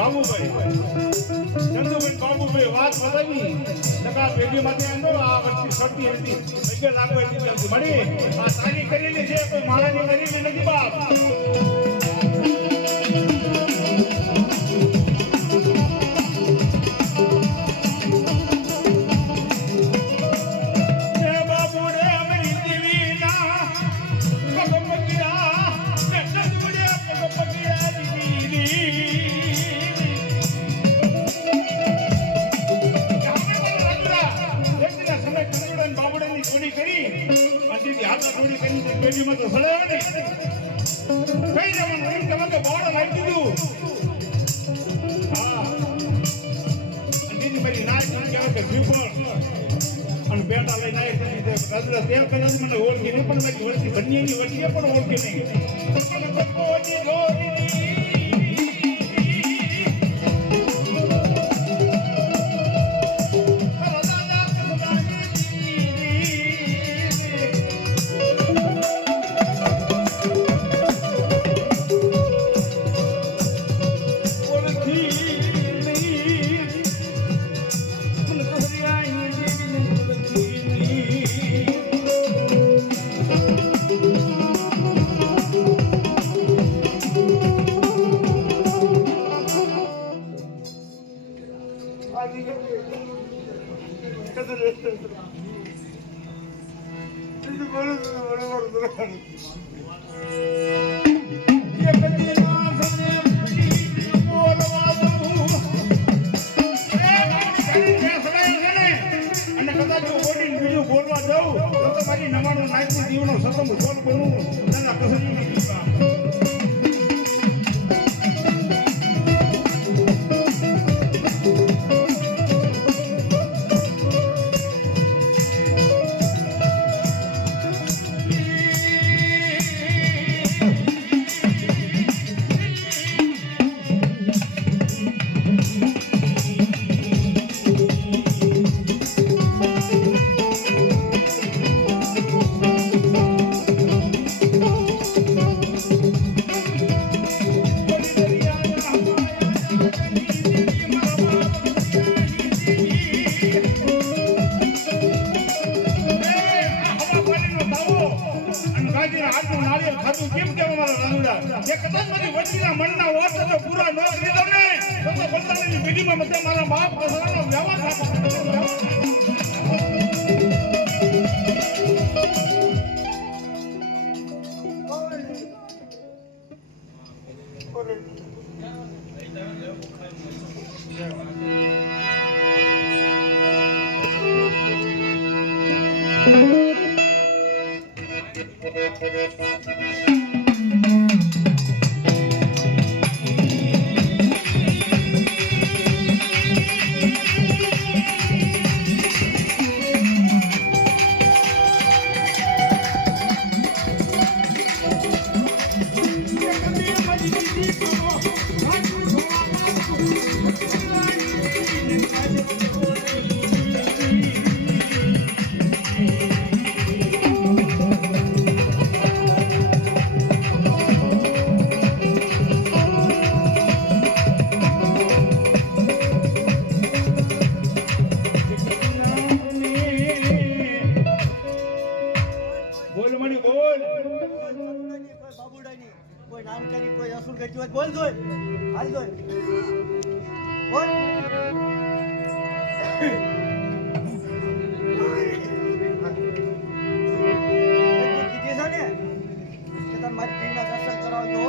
બાબુભાઈ ચંદુભાઈ બાબુભાઈ વાત બતાવી લગા પેઢી માંથી આંદો આ વસ્તી સડતી હતી એટલે લાગો એટલી મળી આ તારી કરેલી છે કોઈ મારાની કરેલી નથી બાપ પેઢીમાં તો સડાયો ને કઈ જવાનું એમ તમે તો બોર્ડ લાવી દીધું હા દીદી મારી નાચ કહેવાય કે શ્રીફળ અને બેટા લઈ નાય રાજરા ત્યાં કદાચ મને ઓળખી નહીં પણ મારી વળતી બંનેની વચ્ચે પણ ઓળખી નહીં બોલવા જાઉં તો મારી નવાણું નાયકની જીવનો સતમ બોલ બોલું નાના કસરી નથી મનના ઓટ તો પૂરા ન લીધો ને તો બલદાની વિધિમાં મતે મારા બાપ કસરાનો વ્યવહાર બોલ જોઈ હાલ જોઈ બોલ કીધી છે ને કે તમે મારી પીના દર્શન કરાવજો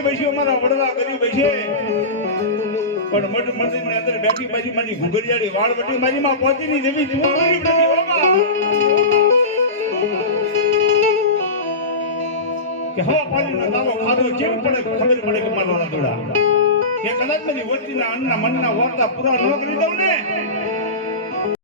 ગરીબ હશે અમારા વડવા ગરીબ હશે પણ મઠ મંદિરની અંદર બેઠી પાછી મારી ઘુઘરિયાળી વાળવટી મારી માં પહોંચીની જેવી તું ગરીબ નથી હોગા કે હવા પાણીનો દાવો ખાધો કેમ પડે ખબર પડે કે મારવાના દોડા કે કદાચ મારી વસ્તીના અન્નના મનના વાર્તા પૂરા ન કરી દઉં ને